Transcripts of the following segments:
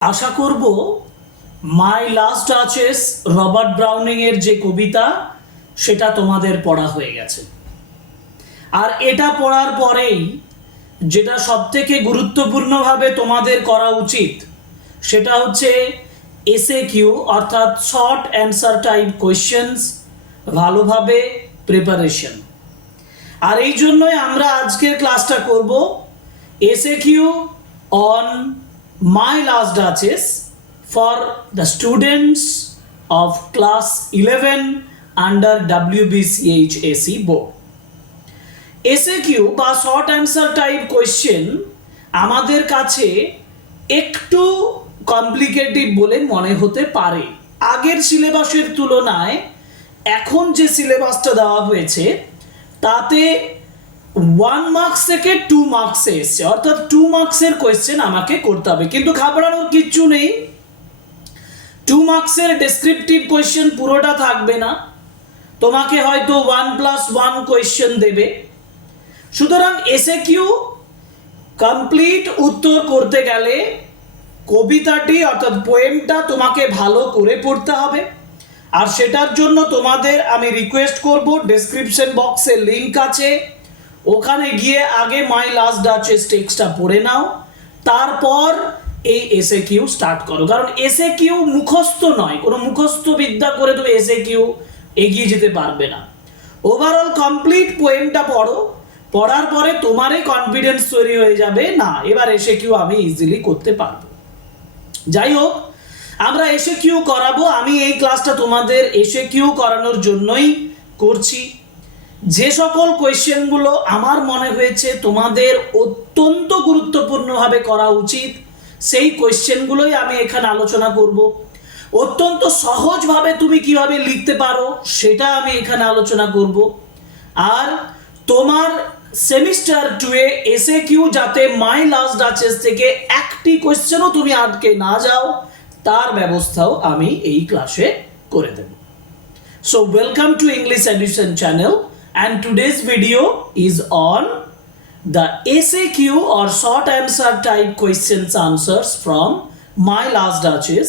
আশা করব মাই last duchess Robert Browning এর যে কবিতা সেটা তোমাদের পড়া হয়ে গেছে। আর এটা পড়ার পরেই যেটা সবথেকে গুরুত্বপূর্ণভাবে তোমাদের করা উচিত সেটা হচ্ছে SAQ অর্থাৎ শর্ট অ্যান্সার টাইপ কোয়েশ্চেন্স ভালোভাবে প্রিপারেশন। আর এই জন্যই আমরা আজকের ক্লাসটা করব SAQ on My Last Duchess for the students of class 11 under WBCHSE board. SAQ বা শর্ট অ্যান্সার টাইপ কোয়েশ্চেন আমাদের কাছে একটু কমপ্লিকেটেড বলে মনে হতে পারে। আগের সিলেবাসের তুলনায় এখন যে সিলেবাসটা দেওয়া হয়েছে তাতে 1 মার্কস থেকে 2 মার্কসে এসছে, অর্থাৎ 2 মার্কসের কোয়েশ্চেন আমাকে করতে হবে। কিন্তু ঘাবড়ানোর কিচ্ছু নেই, 2 মার্কসের ডেসক্রিপটিভ কোয়েশ্চেন পুরোটা থাকবে না, তোমাকে হয়তো 1+1 কোয়েশ্চেন দেবে। সুতরাং SAQ কমপ্লিট উত্তর করতে গেলে কবিতাটি অর্থাৎ পোয়েমটা তোমাকে ভালো করে পড়তে হবে। আর সেটার জন্য তোমাদের আমি রিকোয়েস্ট করব, ডেসক্রিপশন বক্সে লিংক আছে, ওখানে গিয়ে আগে মাই লাস্ট ডাচেস টেক্সটটা পড়ে নাও, তারপর এই SAQ স্টার্ট করো। কারণ SAQ মুখস্থ নয়, কোনো মুখস্থ বিদ্যা করে তুমি SAQ এগিয়ে যেতে পারবে না। ওভারঅল কমপ্লিট পোয়েমটা পড়ো, পড়ার পরে তোমারই কনফিডেন্স তৈরি হয়ে যাবে, না এবার SAQ আমি ইজিলি করতে পারবো। যাই হোক, আমরা SAQ করাবো। আমি এই ক্লাসটা তোমাদের SAQ করানোর জন্যই করছি। যে সকল কোয়েশ্চেনগুলো আমার মনে হয়েছে তোমাদের অত্যন্ত গুরুত্বপূর্ণভাবে করা উচিত সেই কোয়েশ্চেনগুলোই আমি এখানে আলোচনা করব। অত্যন্ত সহজভাবে তুমি কিভাবে লিখতে পারো সেটা আমি এখানে আলোচনা করব। আর তোমার সেমিস্টার 2-এ SAQ যাতে মাই লাস্ট ডাচেস থেকে একটি কোয়েশ্চেনও তুমি আটকে না যাও তার ব্যবস্থাও আমি এই ক্লাসে করে দেব। So welcome to English education channel and today's video is on the SAQ or short answer type questions answers from My Last Duchess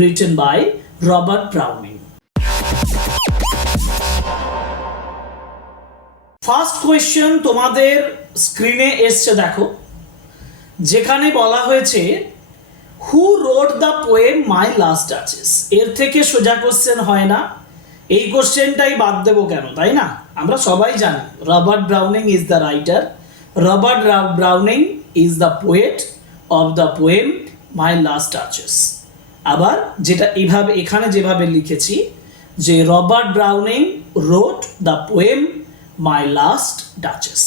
written by Robert Browning. First question তোমাদের স্ক্রিনে এসছে দেখো, যেখানে বলা হয়েছে who wrote the poem my last duchess. এর থেকে সোজা কোশ্চেন হয় না, এই কোশ্চেনটাই বাদ দেবো কেন, তাই না? আমরা সবাই জানি Robert Browning is the writer, Robert Browning is the poet of the poem my last duchess. আবার যেটা এইভাবে এখানে যেভাবে লিখেছি যে Robert Browning wrote the poem my last duchess,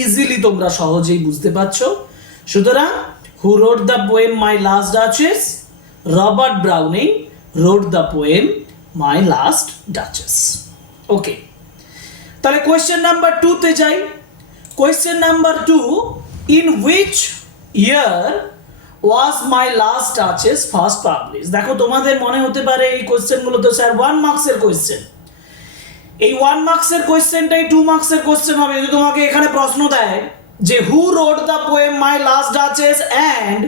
easily তোমরা সহজেই বুঝতে পারছো। সুতরাং who wrote the poem my last duchess, Robert Browning wrote the poem my last duchess. Okay, তাহলে কোয়েশ্চেন নাম্বার 2 তে যাই। Question number 2, in which year was my last duchess first publish. দেখো তোমাদের মনে হতে পারে এই কোয়েশ্চেনগুলো তো স্যার 1 মার্কসের কোয়েশ্চেন, এই 1 মার্কসের কোয়েশ্চেনটাই 2 মার্কসের কোয়েশ্চেন হবে যদি তোমাকে এখানে প্রশ্ন দেয় যে who wrote the poem my last duchess and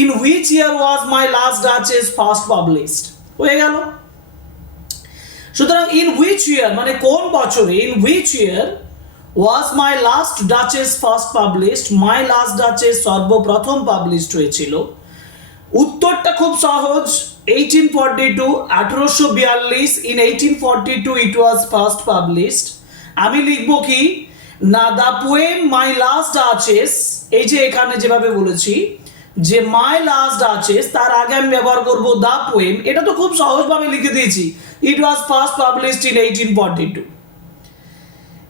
in which year was my last duchess first published. হয়ে গেল। সুতরাং ইন হুইচ ইয়ার মানে কোন বছরে, in which year was my last duchess first published, my last duchess সর্বপ্রথম published হয়েছিল। উত্তরটা খুব সহজ, 1842, 1842। In 1842 it was first published. আমি লিখবো কি না, the poem my last duchess, এই যে এখানে যেভাবে বলেছি যে মাই লাস্ট ডাচেস, তার আগে আমি ব্যবহার করব দ্য পোয়েম। এটা তো খুব সহজভাবে লিখে দিয়েছি, ইট ওয়াজ ফার্স্ট পাবলিশড ইন 1842।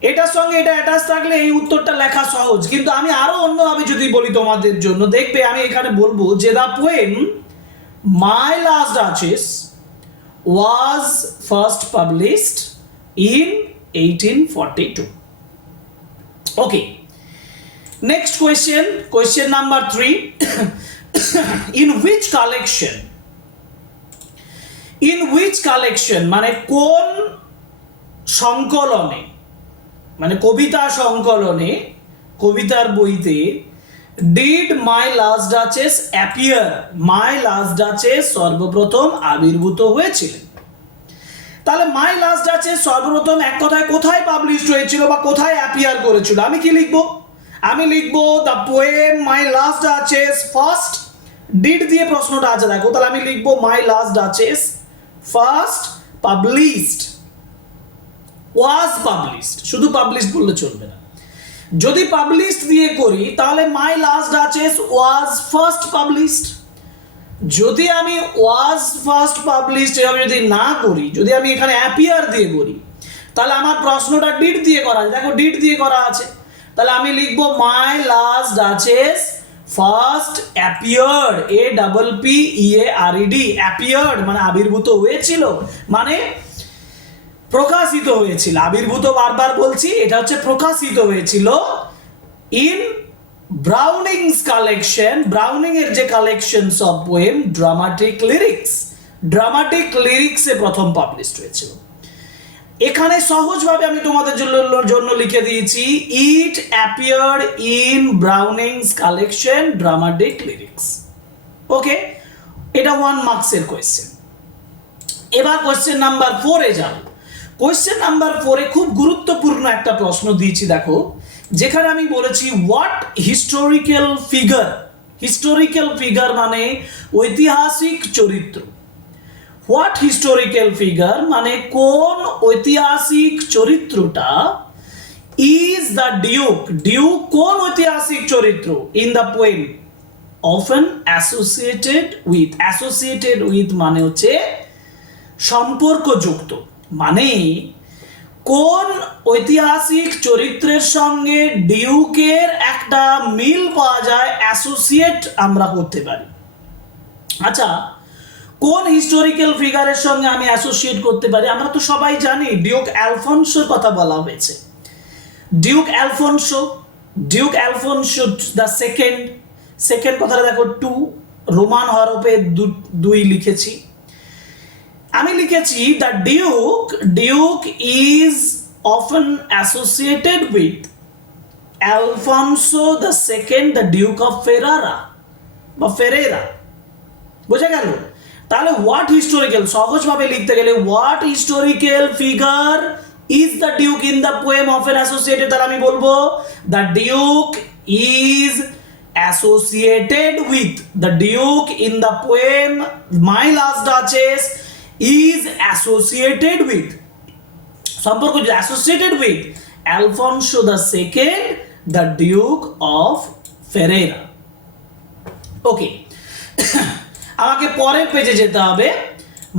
এটার সঙ্গে এটা অ্যাটাচ থাকলে এই উত্তরটা লেখা সহজ। কিন্তু আমি আরো অন্যভাবে যদি বলি তোমাদের জন্য, দেখবে আমি এখানে বলবো যে the poem my last duchess was first published in 1842। Okay, next question, question number 3, in which collection, in which collection মানে কোন সংকলনে, মানে কবিতা সংকলনে, কবিতার বইতে did my last duchess appear, my last duchess সর্বপ্রথম আবির্ভূত হয়েছিলেন। তাহলে মাই লাস্ট ডাচেস সর্বপ্রথম এক কথায় কোথায় পাবলিশড হয়েছিল বা কোথায় অ্যাপিয়ার করেছিল, আমি কি লিখবো? আমি লিখবো the poem my last duchess first, did দিয়ে প্রশ্নটা আছে দেখো, তাহলে আমি লিখবো মাই last duchess first published, was published, শুধু পাবলিশড বললে চলবে না। যদি পাবলিশড দিয়ে করি তাহলে মাই লাস্ট ডাচেস ওয়াজ ফার্স্ট পাবলিশড। যদি আমি ওয়াজ ফার্স্ট পাবলিশড এভাবে যদি না করি, যদি আমি এখানে অ্যাপিয়ার দিয়ে করি, তাহলে আমার প্রশ্নটা ডিড দিয়ে করা আছে, দেখো ডিড দিয়ে করা আছে, তাহলে আমি লিখবো মাই last duchess first appeared, APPEARED, appeared মানে আবির্ভূত হয়েছিল, মানে প্রকাশিত হয়েছিল। আবির্ভূত বারবার বলছি, এটা হচ্ছে প্রকাশিত হয়েছিল ইন ব্রাউনিংস কালেকশন, ব্রাউনিং এর যে collections of poem dramatic lyrics, dramatic লিরিক্সে প্রথম পাবলিশড হয়েছিল। এখানে সহজভাবে আমি তোমাদের জন্য লিখে দিয়েছি it appeared in Browning's collection dramatic lyrics. Okay, এটা 1 মার্কসের কোয়েশ্চেন। এবার কোয়েশ্চেন নাম্বার 4 এ যাও। কোয়েশ্চেন নাম্বার 4 এ খুব গুরুত্বপূর্ণ একটা প্রশ্ন দিয়েছি দেখো, যেখানে আমি বলেছি what historical figure, historical figure মানে ঐতিহাসিক চরিত্র, হোয়াট হিস্টোরিক্যাল ফিগার মানে কোন ঐতিহাসিক চরিত্রটা ইজ দ্য ডিউক, ডিউক কোন ঐতিহাসিক চরিত্র in the poem often associated with, associated with মানে হচ্ছে সম্পর্কযুক্ত, মানে কোন ঐতিহাসিক চরিত্রের সঙ্গে ডিউকের একটা মিল পাওয়া যায়, অ্যাসোসিয়েট আমরা করতে পারি। আচ্ছা, কোন হিস্টোরিক্যাল ফিগারের সঙ্গে আমি অ্যাসোসিয়েট করতে পারি? আমরা তো সবাই জানি ডিউক অ্যালফোনসোর কথা বলা হয়েছে, Duke Alfonso, Duke Alfonso the second, second কথাটা দেখো 2 রোমান হরফে 2 লিখেছি। আমি লিখেছি the duke, duke is often associated with Alfonso the second the duke of Ferrara বা ফেরেরা, বোঝা গেল? তাহলে হোয়াট হিস্টোরিক্যাল, সহজভাবে লিখতে গেলে what historical figure is the Duke in the poem often associated, তাহলে আমি বলবো the duke is associated with, the Duke in the poem my last duchess is associated with, সম্পর্ক associated with Alfonso II the Duke of Ferrara। ওকে, আমাকে পরের পেজে যেতে হবে,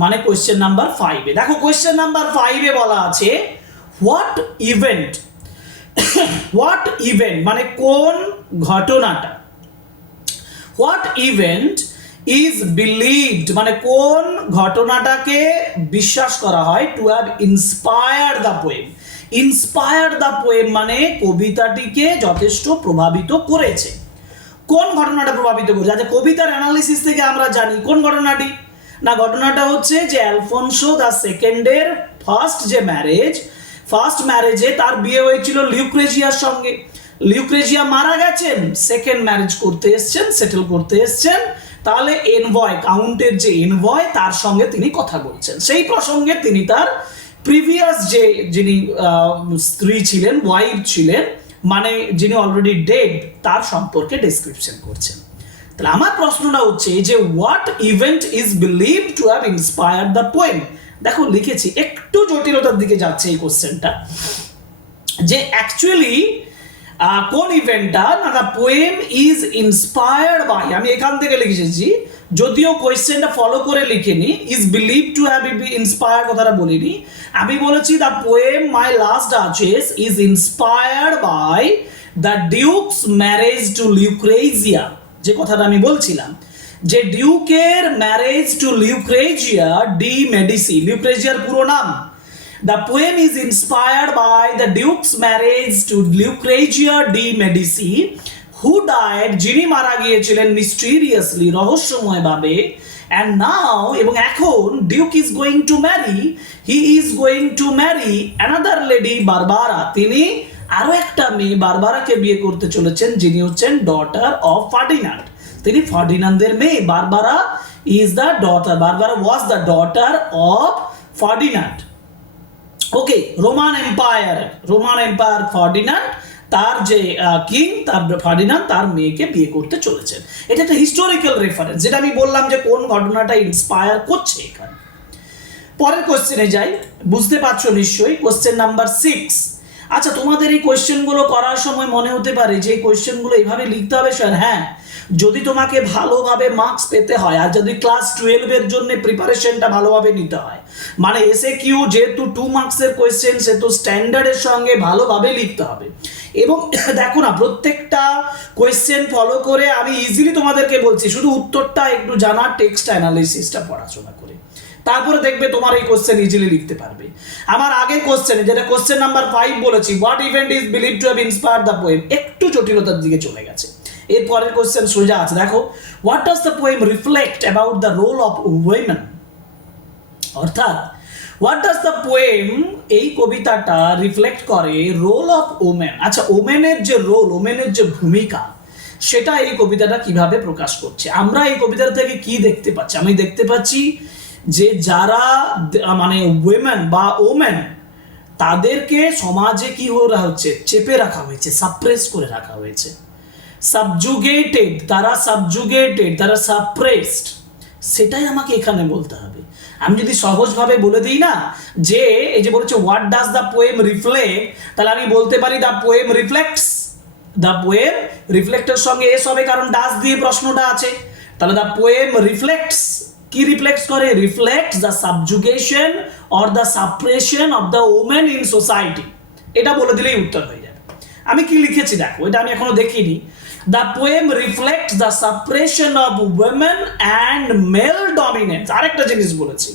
মানে কোশ্চেন নাম্বার 5 এ দেখো, কোশ্চেন নাম্বার 5 এ বলা আছে হোয়াট ইভেন্ট, হোয়াট ইভেন্ট মানে কোন ঘটনাটা, হোয়াট ইভেন্ট ইজ বিলিভড মানে কোন ঘটনাটাকে বিশ্বাস করা হয় two have inspired the poem, inspired the poem মানে কবিতাটিকে যথেষ্ট প্রভাবিত করেছে। কোন ঘটনাটা প্রভাবিত করেছে? আচ্ছা, কবিতার অ্যানালিসিস থেকে আমরা জানি কোন ঘটনাটি, না ঘটনাটা হচ্ছে যে অ্যালফোনসো দ্য সেকেন্ডের ফার্স্ট যে ম্যারেজ, ফার্স্ট ম্যারেজে তার বিয়ে হয়েছিল লিউক্রেজিয়ার সঙ্গে, লিউক্রেজিয়া মারা গেছেন, সেকেন্ড ম্যারেজ করতে এসছেন, সেটেল করতে এসছেন, তাহলে এনভয়, কাউন্টের যে এনভয় তার সঙ্গে তিনি কথা বলছেন, সেই প্রসঙ্গে তিনি তার প্রিভিয়াস যে যিনি স্ত্রী ছিলেন, ওয়াইফ ছিলেন, মানে যিনি অলরেডি ডেড, তার সম্পর্কে ডেসক্রিপশন করছেন। তাহলে আমার প্রশ্নটা হচ্ছে যে what event is believed two have inspired the poem, দেখো লিখেছি, একটু জটিলতার দিকে যাচ্ছে এই কোশ্চেনটা, যে অ্যাকচুয়ালি কোন ইভেন্টটা, না the poem is inspired by, আমি এখান থেকে লিখেছি, যদিও কোয়েশ্চেনটা ফলো করে লিখিনি, is believe to have inspired কথাটা বলিনি, আমি বলেছি the poem my last duchess is inspired by the duke's marriage to Lucrezia, যে কথাটা আমি বলছিলাম, যে ডিউকের marriage to Lucrezia de Medici, লিউক্রেজিয়ার পুরো নাম, the poem is inspired by the Duke's marriage to Lucrezia di Medici, who died, যিনি মারা গিয়েছিলেন mysteriously, রহস্যময় ভাবে, and now এবং এখন Duke is going to marry, he is going to marry another lady Barbara, তিনি আরো একটা মেয়ে বারবারাকে বিয়ে করতে চলেছেন, যিনি হচ্ছেন ডটার অফ ফার্ডিনান্ড। তিনি ফার্ডিনান্দের মেয়ে। Barbara is the daughter, Barbara was the daughter of Ferdinand. Okay, Roman empire Ferdinand, তার যে কিং, তার ফার্ডিনান্ড তার মেয়েকে বিয়ে করতে চলেছেন। এটা একটা হিস্টোরিক্যাল রেফারেন্স, যেটা আমি বললাম যে কোন ঘটনাটা ইন্সপায়ার করছে এখানে। পরের কোশ্চেনে যাই, বুঝতে পারছো নিশ্চয়ই, কোশ্চেন নাম্বার 6। আচ্ছা, তোমাদের এই কোশ্চেনগুলো করার সময় মনে হতে পারে যে এই কোশ্চেনগুলো এইভাবে লিখতে হবে স্যার। হ্যাঁ, যদি তোমাকে ভালোভাবে মার্কস পেতে হয় আর যদি ক্লাস 12 এর জন্য প্রিপারেশনটা ভালোভাবে নিতে হয়, মানে SAQ যেহেতু 2 মার্কসের কোশ্চেন, সেহেতু স্ট্যান্ডার্ডের সঙ্গে ভালোভাবে লিখতে হবে। এবং দেখো না, প্রত্যেকটা কোয়েশ্চেন ফলো করে আমি ইজিলি তোমাদেরকে বলছি, শুধু উত্তরটা একটু জানা, টেক্সট অ্যানালিসিসটা পড়াশোনা করে, তারপরে দেখবে তোমার এই কোশ্চেন ইজিলি লিখতে পারবে। আমার আগের কোশ্চেনে, যেটা কোশ্চেন নাম্বার 5 বলেছি, what event is believed two have inspired the poem, একটু জটিলতার দিকে চলে গেছে। এর পরের কোশ্চেন সোজা আছে, দেখো, what does the poem reflect about the role of women, অর্থাৎ হোয়াট ডাজ দ্য পোয়েম, এই কবিতাটা রিফ্লেক্ট করে রোল অফ ওমেন। আচ্ছা, ওমেনের যে রোল, ওমেনের যে ভূমিকা, সেটা এই কবিতাটা কিভাবে প্রকাশ করছে। আমরা এই কবিতাটা থেকে কি দেখতে পাচ্ছি? আমি দেখতে পাচ্ছি যে যারা মানে উইমেন বা ওমেন, তাদেরকে সমাজে কি হচ্ছে, চেপে রাখা হয়েছে, সাপ্রেস করে রাখা হয়েছে, সাবজুগেটেড, তারা সাবজুগেটেড, তারা সাপ্রেসড, সেটাই আমাকে এখানে বলতে হবে। আমি যদি সহজভাবে বলে দিই না, যে এই যে বলেছে what does the poem reflect, তাহলে আমি বলতে পারি the poem reflects, the poem রিফ্লেক্টের সঙ্গে এস হবে, কারণ ডাজ দিয়ে প্রশ্নটা আছে। তাহলে দ্য পোয়েম রিফ্লেক্টস, কি রিফ্লেক্টস করে? Reflects the subjugation or the suppression of the women in society. এটা বলে দিলেই উত্তর হয়ে যাবে। আমি কি লিখেছি দেখো, এটা আমি এখনো দেখিনি। The poem reflects the suppression of women and male dominance. আরেকটা জিনিস বলেছি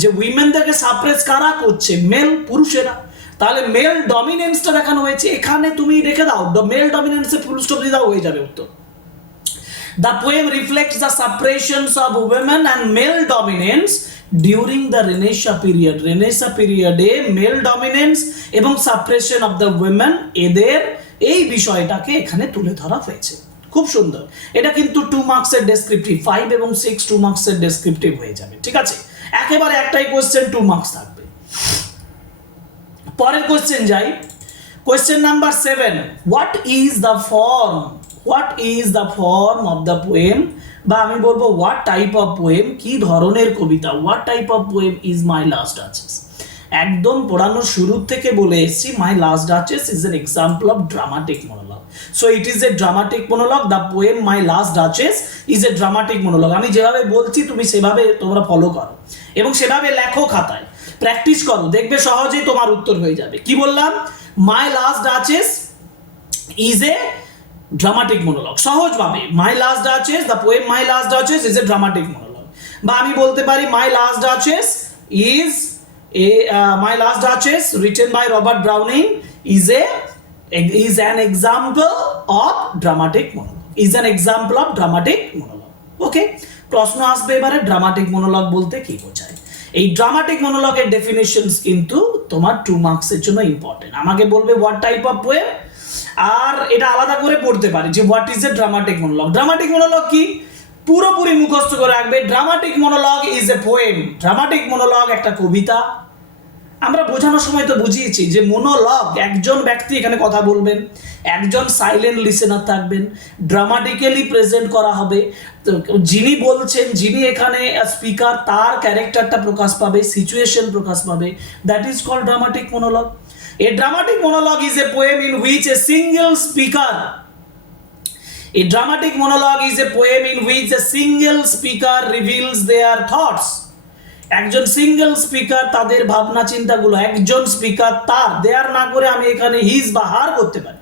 যে উইমেনদেরকে সাপ্রেস কারা করছে? মেল, পুরুষেরা। তাহলে মেল ডমিনেন্সটা দেখানো হয়েছে। এখানে তুমি রেখে দাও, মেল ডমিনেন্সে ফুল স্টপ দিয়ে দাও, হয়ে যাবে উত্তর। The poem reflects the suppressions of women and male dominance during the Renaissance period. Renaissance period-এ male dominance এবং suppression of the women, এদের এই বিষয়টাকে এখানে তুলে ধরা হয়েছে। খুব সুন্দর। এটা কিন্তু 2 মার্কসের ডেসক্রিপটিভ, 5 এবং 6 2 মার্কসের ডেসক্রিপটিভ হয়ে যাবে। ঠিক আছে, একেবারে একটাই কোশ্চেন 2 মার্কস থাকবে। পরের কোশ্চেন যাই, question number 7, what is the form, what is the form of the poem, বা আমি বলবো হোয়াট টাইপ অফ পোয়েম, কি ধরনের কবিতা, what type of poem is my last duchess. একদম পড়ানোর শুরু থেকে বলে এসেছি, my last duchess is an example of dramatic monologue. So it is a dramatic monologue. The poem my last duchess is a dramatic monologue. আমি যেভাবে বলছি তুমি সেভাবে তোমরা ফলো করো এবং সেভাবে লেখো, খাতায় প্র্যাকটিস করো, দেখবে সহজেই তোমার উত্তর হয়ে যাবে। কি বললাম? My last duchess is a dramatic monologue. সহজভাবে my last duchess, the poem my last duchess is a dramatic monologue. বা আমি বলতে পারি my last duchess is my last duchess written by Robert Browning is an example of dramatic monologue, is an example of dramatic monologue. Okay, প্রশ্ন আসবে এবারে, dramatic monologue বলতে কি বোঝায়। এই ড্রামাটিক মনোলগের ডেফিনিশনস কিন্তু তোমার 2 মার্কসের জন্য ইম্পর্টেন্ট। আমাকে বলবে হোয়াট টাইপ অফ পোয়েম, আর এটা আলাদা করে পড়তে পারি যে what is a dramatic monologue. Dramatic monologue কি পুরোপুরি মুখস্থ করে রাখবে। Dramatic monologue is a poem. Dramatic monologue একটা কবিতা। আমরা বোঝানোর সময় তো বুঝিয়েছি যে মনোলগ, একজন ব্যক্তি এখানে কথা বলবেন, একজন সাইলেন্ট লিসেনার থাকবেন, ড্রামাটিক্যালি প্রেজেন্ট করা হবে, যিনি বলছেন, যিনি এখানে স্পিকার, তার ক্যারেক্টারটা প্রকাশ পাবে, সিচুয়েশন প্রকাশ পাবে, that is called dramatic monologue. A dramatic monologue is a poem in which a single speaker, a dramatic monologue is a poem in which a single speaker reveals their thoughts. একজন single speaker তাদের ভাবনা চিন্তাগুলো, একজন speaker তার, দেয়ার না করে আমি এখানে হিজ বা হার করতে পারি,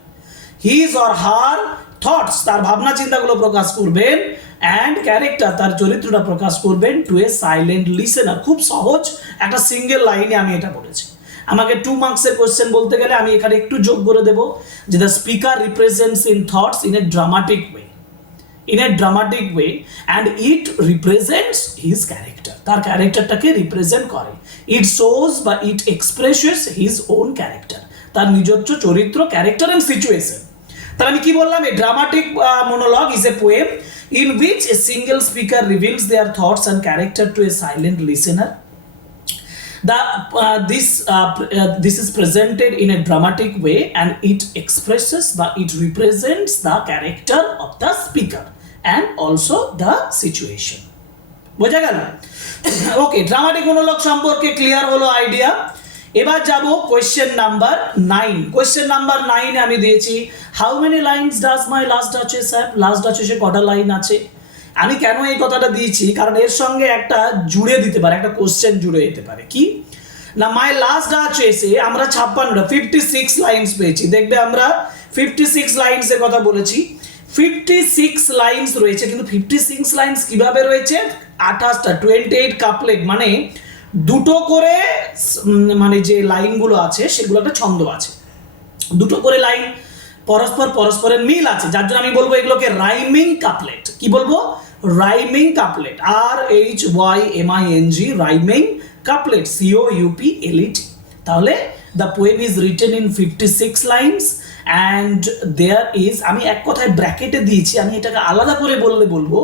হিজ অর হার থটস, তার ভাবনা চিন্তাগুলো প্রকাশ করবেন, অ্যান্ড ক্যারেক্টার, তার চরিত্রটা প্রকাশ করবেন টু এ সাইলেন্ট লিসেনার। খুব সহজ একটা সিঙ্গেল লাইনে আমি এটা বলেছি। আমাকে 2 মার্কসের কোশ্চেন বলতে গেলে আমি এখানে একটু যোগ করে দেবো যে the speaker represents in thoughts in a dramatic way, in a dramatic way, and it represents his character, তার ক্যারেক্টারটাকে রিপ্রেজেন্ট করে, it shows বা it expresses his own character, তার নিজস্ব চরিত্র, ক্যারেক্টার এন্ড সিচুয়েশন। তাহলে আমি কি বললাম, a dramatic মোনোলগ is a poem in which a single speaker reveals their thoughts and character to a silent listener. This is presented in a dramatic way and it expresses it represents the character of the speaker and also the situation. বোঝা গেল? ওকে, dramatic মোনোলগ সম্পর্কে clear হলো idea. এবার যাব question number 9। Question number 9 এ আমি দিয়েছি how many lines does my last duchess have? Last ডাচেসে কটা লাইন আছে? আমি কেন এই কথাটা দিয়েছি, কারণ এর সঙ্গে একটা জুড়ে দিতে পারে, একটা কোশ্চেন জুড়ে যেতে পারে। কি না, মাই লাস্ট ডাচেসে আমরা 56 লাইনস পেয়েছি। দেখবে আমরা 56 লাইনসের কথা বলেছি, 56 লাইনস রয়েছে, কিন্তু 56 লাইনস কিভাবে রয়েছে? 28টা 28 কাপলেট, মানে দুটো করে, মানে যে লাইনগুলো আছে সেগুলো একটা ছন্দ আছে, দুটো করে লাইন পরস্পরের মিল আছে, যার জন্য আমি বলবো এগুলোকে রাইমিং কাপলেট। কি বলবো? Rhyming couplet, RHYMING, rhyming couplet, COUPLET। তাহলে the poem is written in 56 lines and there is, আমি এক কথায় ব্র্যাকেটে দিয়েছি, আমি এটাকে আলাদা করে বলবো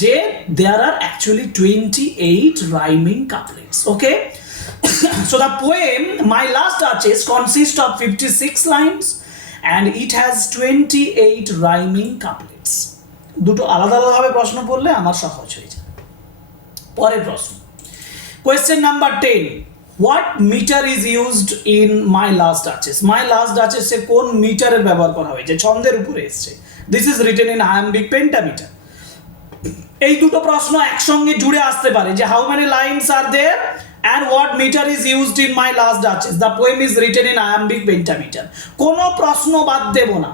যে there are actually 28 rhyming couplets. Okay, so the poem My Last Duchess consists of 56 lines and it has 28 rhyming couplets. দুটো আলাদা আলাদাভাবে প্রশ্ন পড়লে আমার সহজ হয়ে যায়। পরের প্রশ্ন, question number 10, what meter is used in my last duchess? My last ডাচেসে কোন মিটারের ব্যবহার করা হয়েছে? ছন্দের উপরে এসছে। This is written in iambic pentameter. এই দুটো প্রশ্ন একসঙ্গে জুড়ে আসতে পারে যে how many lines are there and what meter is used in my last duchess? The poem is written in iambic pentameter. কোনো প্রশ্ন বাদ দেব না,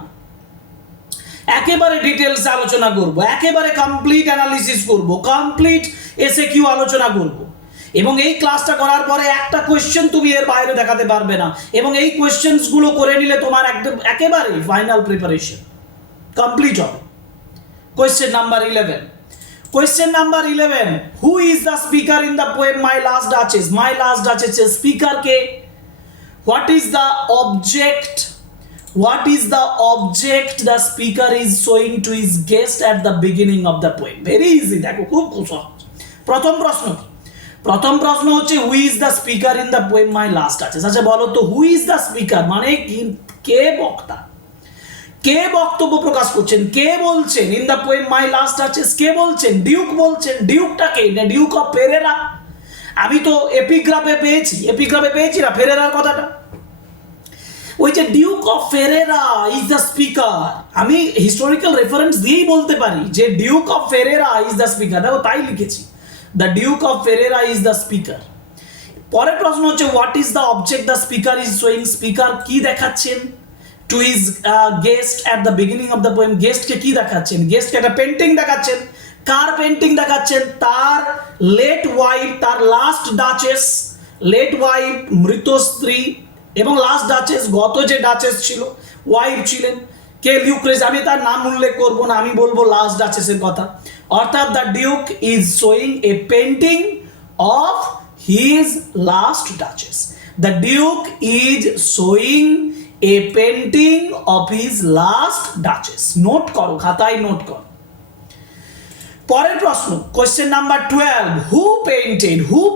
একেবারে ডিটেলস আলোচনা করব, একেবারে কমপ্লিট অ্যানালিসিস করব, কমপ্লিট SAQ আলোচনা করব, এবং এই ক্লাসটা করার পরে একটা কোয়েশ্চেন তুমি এর বাইরে দেখাতে পারবে না, এবং এই কোয়েশ্চেন্সগুলো করে নিলে তোমার একদম একেবারে ফাইনাল প্রিপারেশন কমপ্লিট হবে। Question number 11। Question number 11, who is the speaker in the poem My Last Duchess? My Last Duchess is speaker ke? What is the object? What is the object the speaker is showing to his guest at the beginning of the poem? Very easy, দেখো খুব সহজ। প্রথম প্রশ্ন কি? প্রথম প্রশ্ন হচ্ছে who is the speaker in the poem My Last Duchess? আচ্ছা বলো তো who is the speaker মানে কে বক্তা, কে বক্তব্য প্রকাশ করছেন, কে বলছেন? In the poem my last duchess কে বলছেন? ডিউক বলছেন। ডিউকটা কে? Duke of Ferrara. আমি তো এপিগ্রাফে পেয়েছি না ফেরেরার কথাটা, ওই যে duke of Ferrara is the speaker. আমি হিস্টোরিক্যাল রেফারেন্স দিয়েই বলতে পারি যে duke of Ferrara is the speaker, দেখো তাই লিখেছি, the duke of Ferrara is the speaker. পরের প্রশ্ন হচ্ছে what is the object the speaker is showing? Speaker কি দেখাচ্ছেন to his guest at the beginning of the poem? guest কে কি দেখাচ্ছেন? guest কে একটা পেন্টিং দেখাচ্ছেন। কার পেন্টিং দেখাচ্ছেন? তার লেট ওয়াইফ, তার লাস্ট ডাচেস, লেট ওয়াইফ মৃত স্ত্রী, এবং লাস্ট ডাচেস গত যে ডাচেস ছিল ওয়াইফ ছিলেন কে? লিউক্রেস। আমি তার নাম উল্লেখ করব না, আমি বলবো লাস্ট ডাচেসের কথা। অর্থাৎ the duke is showing A painting of his last duchess. The duke is showing a painting of his last duchess. Note করো, খাতায় নোট করো। পরের প্রশ্ন, question number 12, who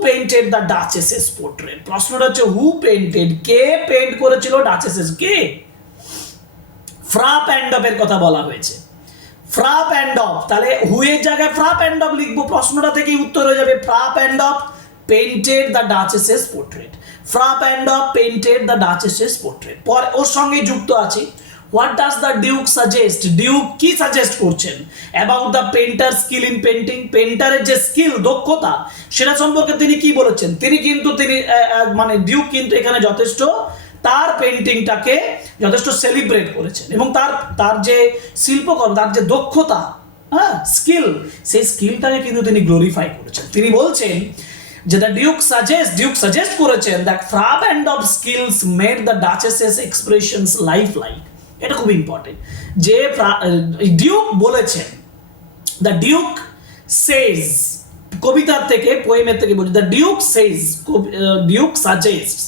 painted the duchess's portrait? প্রশ্নটা হচ্ছে who painted, কে পেইন্ট করেছিল ডাচেসেস? কে? ফ্রা প্যান্ডপের কথা বলা হয়েছে, ফ্রা প্যান্ডপ। তাহলে হু এর জায়গায় ফ্রা প্যান্ডপ লিখবো, প্রশ্নটা থেকেই উত্তর হয়ে যাবে ফ্রা প্যান্ডপ painted the duchess's portrait. Fra Pandolf painted the duchess's portrait. পরে ওর সঙ্গে যুক্ত আছে what does the duke suggest? Duke কি সাজেস্ট করছেন about the painter skill in painting? পেন্টারের যে স্কিল, দক্ষতা, সেটা সম্পর্কে তিনি কি বলেছেন? তিনি মানে ডিউক কিন্তু এখানে যথেষ্ট তার পেন্টিংটাকে যথেষ্ট সেলিব্রেট করেছেন, এবং তার যে শিল্পকর্ম, তার যে দক্ষতা, হ্যাঁ স্কিল, সেই স্কিলটাকে কিন্তু তিনি গ্লোরিফাই করেছেন। তিনি বলছেন যে দ্য ডিউক সাজেস্ট করেছেন that Fra Pandolf skills made the duchess's expressions lifelike. এটা খুব ইম্পর্টেন্ট যে ডিউক বলেছেন, দ্য ডিউক সেজ, কবিতার থেকে, পোয়েমের থেকে বলছি, the duke says, duke suggests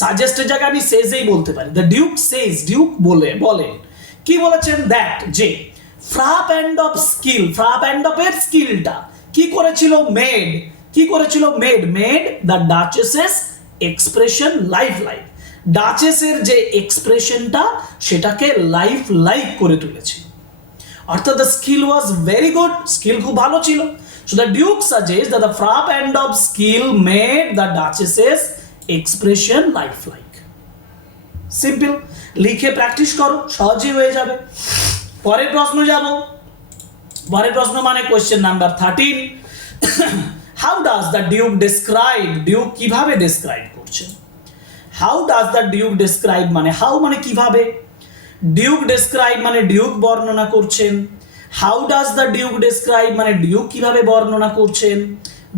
সাজেস্টের জায়গায় আমি সেজেই বলতে পারি। দ্য ডিউক সেজ, ডিউক বলেন কি বলেছেন, দ্যাট যে Fra and of skill, Fra and of এর স্কিলটা কি করেছিল, মেড, কি করেছিল, made the duchess's expression life, ডাচেসের যে এক্সপ্রেশনটা সেটাকে লাইফ করে তুলেছে। অর্থাৎ the skill was very good, skill খুব ভালো ছিল। So the duke suggest that the Fra Pandolf skill made the duchess's expression life. Simple, লিখে প্র্যাকটিস করো, সহজেই হয়ে যাবে। পরের প্রশ্ন যাব। পরের প্রশ্ন মানে question number 13। How does the duke describe, duke কিভাবে ডেসক্রাইব করছেন। How does the duke describe মানে হাউ মানে কিভাবে, ডিউক ডেসক্রাইব মানে ডিউক বর্ণনা করছেন। How does the duke describe মানে ডিউক কিভাবে বর্ণনা করছেন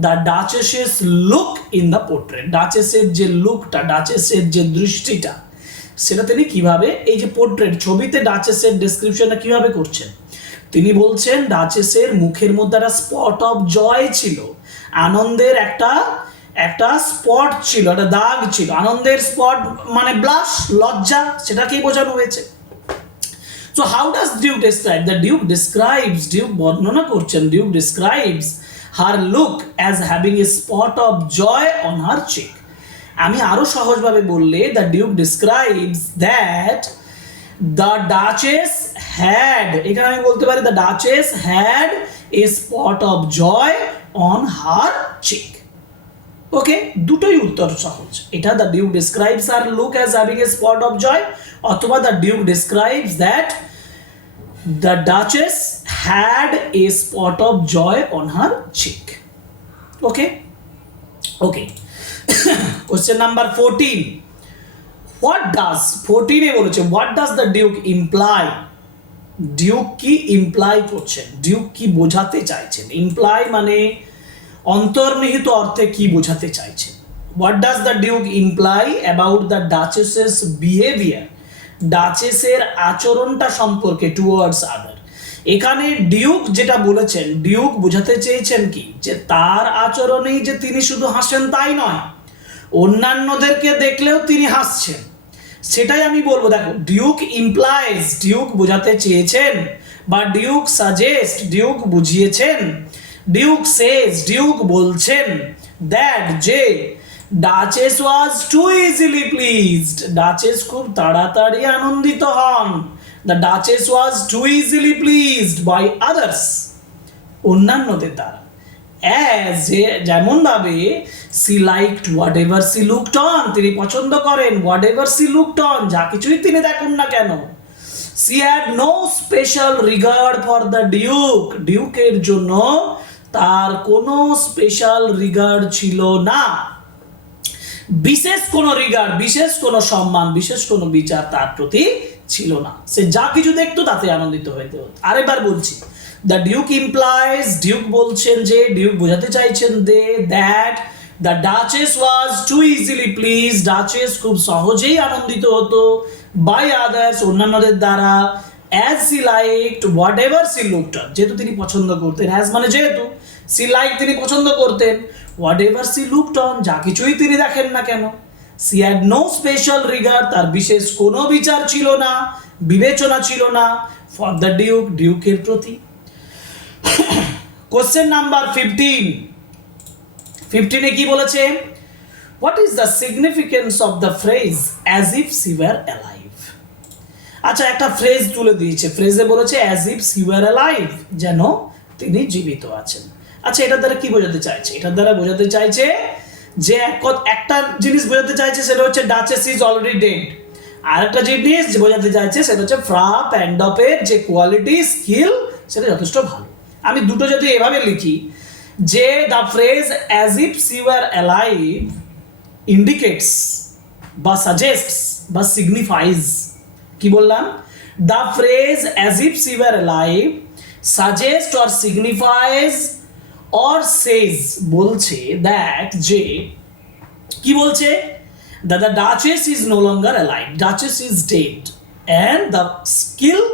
the duchess's look in the portrait, ডাচেসের যে লুকটা, ডাচেসের যে দৃষ্টিটা, সেটা তিনি কিভাবে, এই যে পোর্ট্রেট ছবিতে ডাচেসের ডেসক্রিপশনটা কিভাবে করছেন। তিনি বলছেন ডাচেসের মুখের মধ্যে একটা স্পট অফ জয় ছিল, আনন্দের একটা স্পট ছিল, একটা দাগ ছিল, আনন্দের স্পট মানে ব্লাশ, লজ্জা, সেটাকেই বোঝানো হয়েছে। So how does Duke describe? The Duke describes, Duke বর্ণনা করছেন, Duke describes her look as having a spot of joy on her cheek. আমি আরো সহজভাবে বললে the Duke describes that the Duchess had, এখানে আমি বলতে পারি the Duchess had a spot of joy on her cheek. ওকে, দুটোই উত্তর সহজ। এটা the duke describes her look as having a spot of joy, অথবা the duke describes that the duchess had a spot of joy on her cheek. Okay okay, question number 14। What does, 14 এ বলেছে what does the duke imply, duke কি imply করছেন, duke কি বোঝাতে চাইছেন। Imply মানে অন্তর্নিহিত অর্থে কি বোঝাতে চাইছেন। What does the duke imply about the duchess's behaviour, ডাচেসের আচরণটা সম্পর্কে টুয়ার্ডস আদার। এখানে ডিউক যেটা বলেছেন, ডিউক বোঝাতে চেয়েছেন কি, যে তার আচরণেই যে তিনি শুধু হাসেন তাই নয়, অন্যান্যদেরকে দেখলেও তিনি হাসছেন, সেটাই আমি বলবো। দেখো, ডিউক ইমপ্লাইজ, ডিউক বোঝাতে চেয়েছেন, বা ডিউক সাজেস্ট, ডিউক বুঝিয়েছেন, ডিউক সেজ, ডিউক বলছেন, দ্যাট যে duchess was too easily pleased, duchess খুব তাড়াতাড়ি আনন্দিত হন। The duchess was too easily pleased by others, অন্যান্যদের দ্বারা। অ্যাজ, যেমন ভাবে she liked whatever she looked on, তিনি পছন্দ করেন whatever she looked on, যা কিছুই তিনি দেখুন না কেন। She had no special regard for the duke, ডিউকের জন্য তার কোনো স্পেশাল রিগার্ড ছিল না, বিশেষ কোনো রিগার্ড, বিশেষ কোনো সম্মান, বিশেষ কোনো বিচার তার প্রতি ছিল না। সে যা কিছু দেখতো তাতে আনন্দিত হইতে হতো। আরেকবার বলছি, দ্য ডিউক ইমপ্লাইজ, ডিউক বলছেন যে, ডিউক বোঝাতে চাইছেন দে, that the duchess was too easily please, duchess খুব সহজেই আনন্দিত হতো, বাই আদার্স, অন্যান্যদের দ্বারা, as she liked whatever she looked on, যেহেতু তিনি পছন্দ করতেন, অ্যাজ মানে যেহেতু, সি লাইক তিনি পছন্দ করতেন, whatever she looked on, যা কিছুই তিনি দেখেন না কেন, she had no special regard, তার বিশেষ কোনো বিচার ছিল না, বিবেচনা ছিল না, ফর দ্য ডিউক, ডিউকের প্রতি। Question number 15। 15 কি বলেছে, what is the significance of the phrase as if she were alive. আচ্ছা, একটা ফ্রেজ তুলে দিয়েছে, ফ্রেজে বলেছে as if she were alive, যেন তিনি জীবিত আছেন। আচ্ছা, এটার দ্বারা কি বোঝাতে চাইছে, এটার দ্বারা বোঝাতে চাইছে যে একটা জিনিস বোঝাতে চাইছে, সেটা হচ্ছে ডাচেস ইজ অলরেডি ডেড। আর একটা জিনিস বোঝাতে চাইছে সেটা হচ্ছে ফ্রাপ অ্যান্ড অফের যে কোয়ালিটি, স্কিল, সেটা যথেষ্ট ভালো। আমি দুটো যদি এভাবে লিখি যে the phrase as if she were alive indicates বা সাজেস্টস বা সিগনিফাইজ, কি বললাম, the phrase as if she were alive suggest or signifies or says, বলছে দ্যাট যে, কি বলছে, that the Duchess is no longer alive, Duchess is dead, and the skill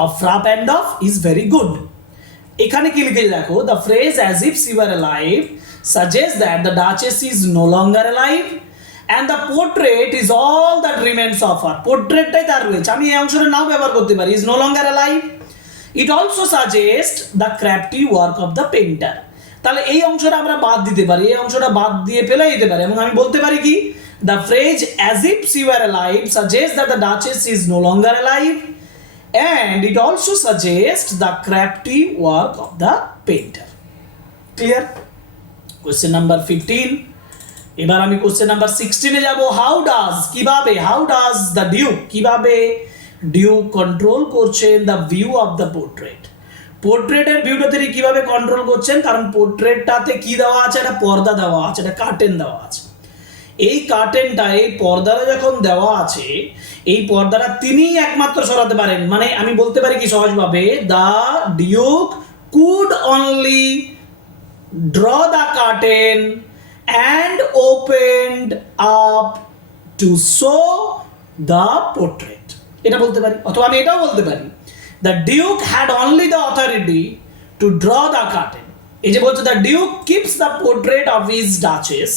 of Frapp and off is very good. এখানে কি লিখে দেখো, the phrase as if she were alive suggests that the Duchess is no longer alive and the portrait is all that remains of her. পোর্ট্রেটটাই তার রয়েছে, আমি এই অংশটা নাও ব্যবহার করতে পারি, is no longer alive. It also suggests the crafty work of the painter. তাহলে এই অংশটা আমরা বাদ দিতে পারি, এই অংশটা বাদ দিয়ে ফেলে দিতে পারি এবং আমি বলতে পারি কি, the phrase as if she were alive suggests that the Duchess is no longer alive, and it also suggests the crafty work of the painter. Clear? Question number 15. এবার আমি কোশ্চেন নাম্বার 16 এ যাব। হাউ ডাজ দ্য ডিউক, কিভাবে duke control করছেন the view of the portrait, পোর্ট্রেটের ভিউটা তিনি কিভাবে কন্ট্রোল করছেন, কারণ পোর্ট্রেটটাতে কি দেওয়া আছে, একটা পর্দা দেওয়া আছে, একটা কার্টেন দেওয়া আছে। এই কার্টেনটা, এই পর্দাটা যখন দেওয়া আছে, এই পর্দাটা তিনিই একমাত্র সরাতে পারেন। মানে আমি বলতে পারি কি সহজভাবে, the Duke could only draw the curtain and opened up to show the portrait, এটা বলতে পারি। অথবা আমি এটাও বলতে পারি, the duke had only the authority to draw the curtain। এই যে বলছে the duke keeps the portrait of his duchess,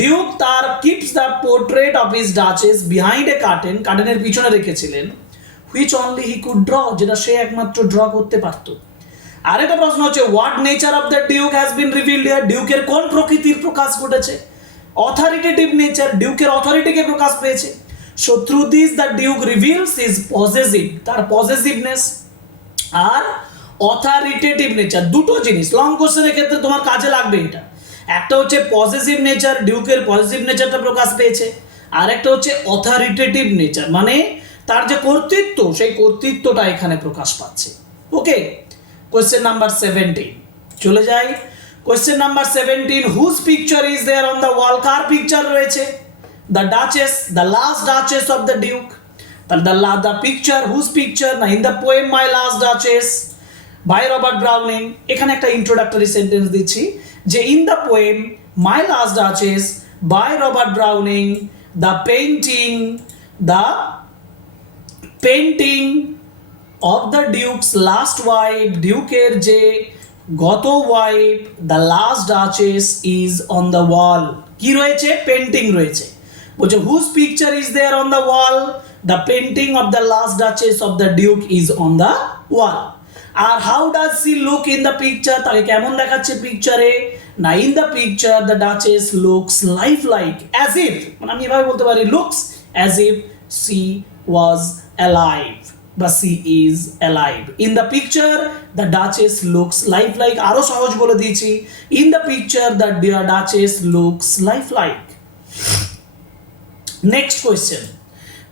duke তার keeps the portrait of his duchess behind a curtain, কার্টেনের পিছনে রেখেছিলেন, which only he could draw, যেটা সে একমাত্র draw করতে পারতো। আরেকটা প্রশ্ন হচ্ছে, what nature of the duke has been revealed here, ডিউকের কোন প্রকৃতির প্রকাশ ঘটেছে, অথরিটেটিভ নেচার, ডিউকের অথরিটিকে প্রকাশ পেয়েছে। So through this the Duke reveals his possessive, তার পজেসিভনেস আর অথরিটেটিভ নেচার, দুটো জিনিস লং কোশ্চেনের ক্ষেত্রে তোমার কাজে লাগবে। এটা একটা হচ্ছে পজেসিভ নেচার, ডিউকের পজেসিভ নেচারটা প্রকাশ পেয়েছে, আর একটা হচ্ছে অথরিটেটিভ নেচার, মানে তার যে কর্তৃত্ব, সেই কর্তৃত্বটা এখানে প্রকাশ পাচ্ছে। ওকে, কোয়েশ্চেন নাম্বার 17 চলে যাই। Question number 17, whose picture is there on the wall, কার পিকচার রয়েছে, the duchess, the last duchess of the duke. তাহলে দ্য পিকচার, হুজ পিকচার, না in the poem my last duchess by Robert Browning. এখানে একটা introductory sentence দিচ্ছি যে in the poem my last duchess by Robert Browning, the painting of the duke's last wife, ডিউকের যে গত wife, the last duchess is on the wall, কি রয়েছে, painting রয়েছে। বলছে whose picture is there on the wall, the painting of the last duchess of the duke is on the wall. আর how does she look in the picture, তাকে কেমন দেখাচ্ছে পিকচারে, না in the picture the duchess looks lifelike, as if, মানে আমি এভাবে বলতে পারি, looks as if she was alive বা she is alive. In the picture the duchess looks life like, আরো সহজ বলে দিয়েছি, in the picture the duchess looks lifelike. Next question,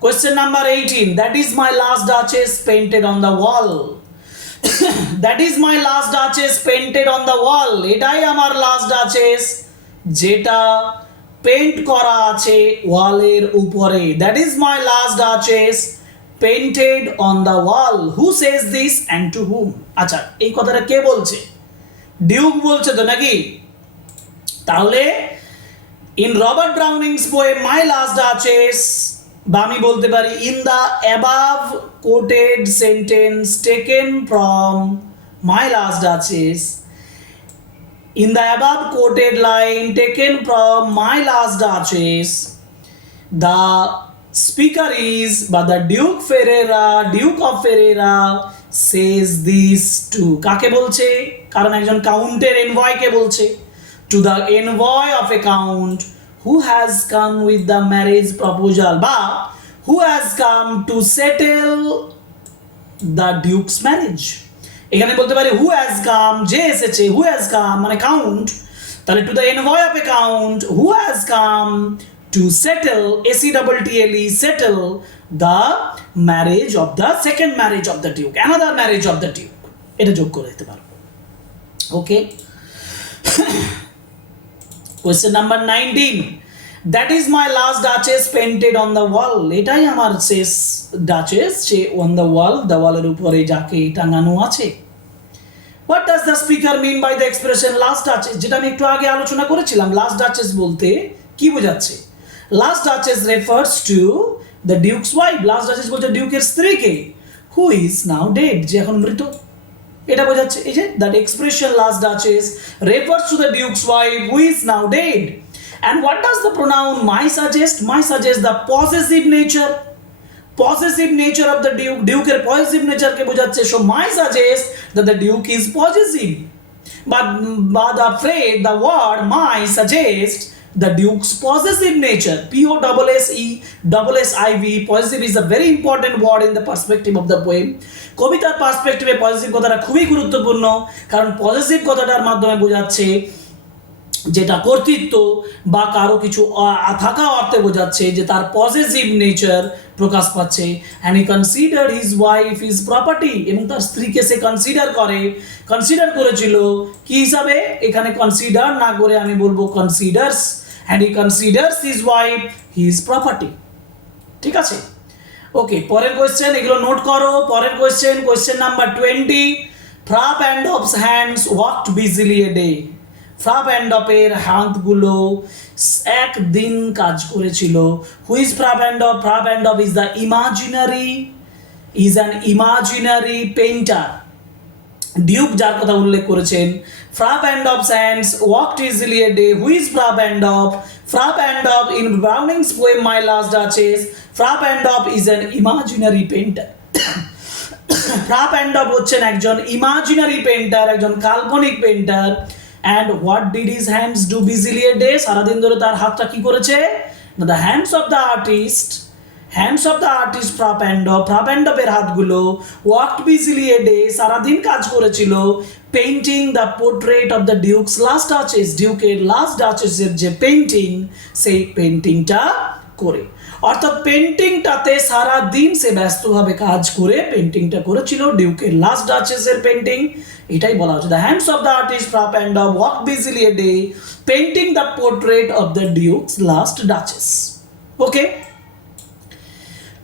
question number 18, that is my last duchess painted on the wall, that is my last duchess painted on the wall, এটাই আমার last duchess যেটা paint করা আছে ওয়ালের উপরে, that is my last duchess painted on the wall. Who says this and to whom? আচ্ছা, এই কথাটা কে বলছে, ডিউক বলছে তো নাকি? তাহলে in Robert Browning's poem My Last Duchess, বা আমি বলতে পারি in the above quoted sentence taken from My Last Duchess, in the above quoted line taken from My Last Duchess, the speaker is but the Duke of Ferrara says this to, কাকে বলছে, কারণ একজন কাউন্টের এনভয়কে বলছে, to the envoy of a count who has come with the marriage proposal, বা who has come to settle the duke's marriage। এখানে বলতে পারি who has come, যে এসেছে, who has come মানে কাউন্ট, তাহলে to the envoy of a count who has come to settle, settle, settle the marriage of the second marriage of the duke, another marriage of the duke, এটা যোগ করে দিতে পারবো। Okay, question number 19, that is my last duchess painted on the wall, এটাই আমার শেষ duchess যে on the ওয়াল, দেওয়ালের উপরে যাকে টাঙানো আছে। What does the speaker mean by the expression last duchess, যেটা আমি একটু আগে আলোচনা করেছিলাম, লাস্ট ডাচেস বলতে কি বোঝাচ্ছে, last duchess refers to the Duke's wife, last duchess বলছে ডিউকের স্ত্রীকে, হু ইজ নাও ডেড, যে এখন মৃত, এটা বোঝাচ্ছে। এই যে that expression last duchess refers to the Duke's wife who is now dead, And what does the pronoun my suggest? My suggests the possessive nature. Possessive nature of the duke. Duke এর possessive nature কে বোঝাচ্ছে. So my suggests that the duke is possessive. But the phrase, the word my suggests the duke's possessive nature. Possessive. Possessive is a very important word in the perspective of the poem. কবিতার পার্সপেক্টিভে positive কথাটা খুবই গুরুত্বপূর্ণ, কারণ positive কথাটার মাধ্যমে বোঝাচ্ছে যেটা কর্তৃত্ব বা কারো কিছু থাকা অর্থে বোঝাচ্ছে যে তার পজিটিভ নেচার প্রকাশ পাচ্ছে। And he consider his wife his property, এবং তার স্ত্রীকে সে কনসিডার করেছিল কি হিসাবে, এখানে কনসিডার না করে আমি বলবো considers, and he considers his wife his property. ঠিক আছে, ওকে, পরের কোয়েশ্চেন, এগুলো নোট করো। পরের question number 20, Fra Pandolf's hands worked busily a day. ফ্রাপ অ্যান্ড অফের হাতগুলো একদিন কাজ করেছিল। Who is ফ্রাপ and of? ফ্রাপ and of is the an imaginary painter. Duke যার কথা উল্লেখ করেছেন, Fra Pandolf's hands worked easily a day. Who is ফ্রাপ and of? Frap and Dop in Browning's poem My Last Duchess, Frap and Dop is an imaginary painter. Frap and Dop হচ্ছেন একজন imaginary painter, একজন কাল্পনিক painter. And what did his hands do busily a day? সারাদিন ধরে তার হাতটা কি করেছে? The hands of the artist Frap and Dop এর হাতগুলো walked busily a day, সারাদিন কাজ করেছিল painting the portrait of the duke's last duchess, ডিউকের লাস্ট ডাচেসের যে পেইন্টিং, সেই পেইন্টিংটা করে। অর্থাৎ পেইন্টিংটাতে সারাদিন সে ব্যস্তভাবে কাজ করে পেইন্টিংটা করেছিল, ডিউকের লাস্ট ডাচেসের পেইন্টিং। এটাই বলা হচ্ছে the hands of the artist Fra Pandolf ওয়াক busily a day painting the portrait of the duke's last duchess. Okay,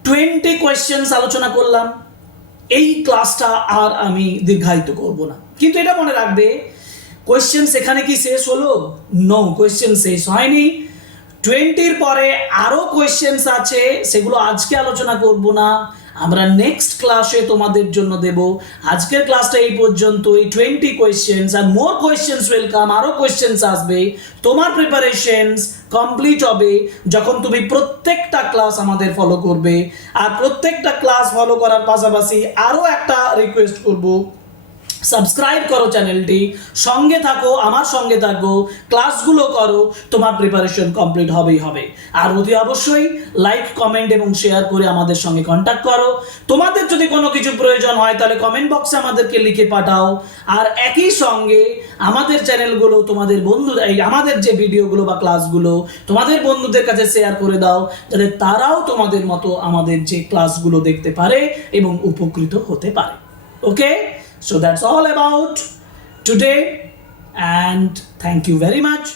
20 questions আলোচনা করলাম। এই ক্লাসটা আর আমি দীর্ঘায়িত করব না, কিন্তু এটা মনে রাখবে, কোয়েশ্চেন এখানে কি শেষ হলো? নো, কোয়েশ্চেন শেষ হয়নি। 20-র পরে আরো কোয়েশ্চেন্স আছে, সেগুলো আজকে আলোচনা করব না, আমরা নেক্সট ক্লাসে তোমাদের জন্য দেব। আজকের ক্লাসটা এই পর্যন্তই। 20 কোয়েশ্চেন্স আর মোর কোয়েশ্চেন্স ওয়েলকাম, আরো কোয়েশ্চেন্স আসবে। তোমার প্রিপারেশনস কমপ্লিট হবে যখন তুমি প্রত্যেকটা ক্লাস আমাদের ফলো করবে। আর প্রত্যেকটা ক্লাস ফলো করার পাশাপাশি আরো একটা রিকোয়েস্ট করব, সাবস্ক্রাইব করো চ্যানেলটি, সঙ্গে থাকো, আমার সঙ্গে থাকো, ক্লাসগুলো করো, তোমার প্রিপারেশন কমপ্লিট হবেই হবে। আর অতি অবশ্যই লাইক, কমেন্ট এবং শেয়ার করে আমাদের সঙ্গে কন্ট্যাক্ট করো। তোমাদের যদি কোনো কিছু প্রয়োজন হয় তাহলে কমেন্ট বক্সে আমাদেরকে লিখে পাঠাও। আর একই সঙ্গে আমাদের চ্যানেলগুলো তোমাদের আমাদের যে ভিডিওগুলো বা ক্লাসগুলো তোমাদের বন্ধুদের কাছে শেয়ার করে দাও, যাতে তারাও তোমাদের মতো আমাদের যে ক্লাসগুলো দেখতে পারে এবং উপকৃত হতে পারে। ওকে, so that's all about today, and thank you very much.